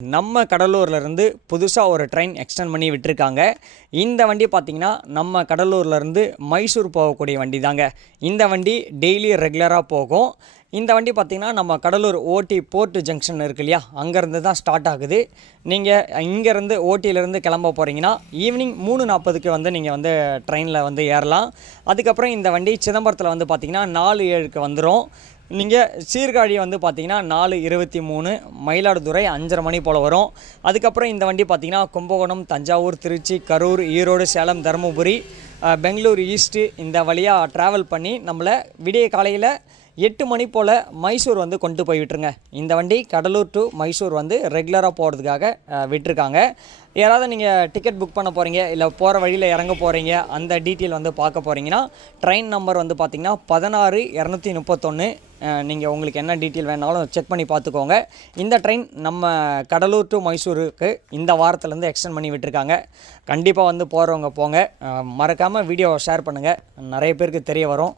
நம்ம கடலூர்லேருந்து புதுசாக ஒரு ட்ரெயின் எக்ஸ்டெண்ட் பண்ணி விட்டுருக்காங்க. இந்த வண்டி பார்த்திங்கன்னா நம்ம கடலூர்லேருந்து மைசூர் போகக்கூடிய வண்டி தாங்க. இந்த வண்டி டெய்லி ரெகுலராக போகும். இந்த வண்டி பார்த்திங்கன்னா நம்ம கடலூர் ஓட்டி போர்ட் ஜங்ஷன் இருக்கு இல்லையா, அங்கேருந்து தான் ஸ்டார்ட் ஆகுது. நீங்கள் இங்கேருந்து ஓட்டியிலேருந்து கிளம்ப போகிறீங்கன்னா ஈவினிங் 3:40க்கு வந்து நீங்கள் வந்து ட்ரெயினில் வந்து ஏறலாம். அதுக்கப்புறம் இந்த வண்டி சிதம்பரத்தில் வந்து பார்த்திங்கன்னா 4:07க்கு வந்துடும். நீங்கள் சீர்காழி வந்து பார்த்திங்கன்னா 4:23, மயிலாடுதுறை 5:30 மணி போல் வரும். அதுக்கப்புறம் இந்த வண்டி பார்த்திங்கன்னா கும்பகோணம், தஞ்சாவூர், திருச்சி, கரூர், ஈரோடு, சேலம், தருமபுரி, பெங்களூர் ஈஸ்ட்டு இந்த வழியாக ட்ராவல் பண்ணி நம்மளை விடிய காலையில் 8 மணி போல் மைசூர் வந்து கொண்டு போய் விட்டுருங்க. இந்த வண்டி கடலூர் டு மைசூர் வந்து ரெகுலராக போகிறதுக்காக விட்டுருக்காங்க. யாராவது நீங்கள் டிக்கெட் புக் பண்ண போகிறீங்க, இல்லை போகிற வழியில் இறங்க போகிறீங்க, அந்த டீட்டெயில் வந்து பார்க்க போகிறீங்கன்னா ட்ரெயின் நம்பர் வந்து பார்த்திங்கன்னா 16231. நீங்கள் உங்களுக்கு என்ன டீட்டெயில் வேணாலும் செக் பண்ணி பார்த்துக்கோங்க. இந்த ட்ரெயின் நம்ம கடலூர் டு மைசூருக்கு இந்த வாரத்துலேருந்து எக்ஸ்டெண்ட் பண்ணி விட்டுருக்காங்க. கண்டிப்பாக வந்து போகிறவங்க போங்க. மறக்காமல் வீடியோவை ஷேர் பண்ணுங்கள், நிறைய பேருக்கு தெரிய வரும்.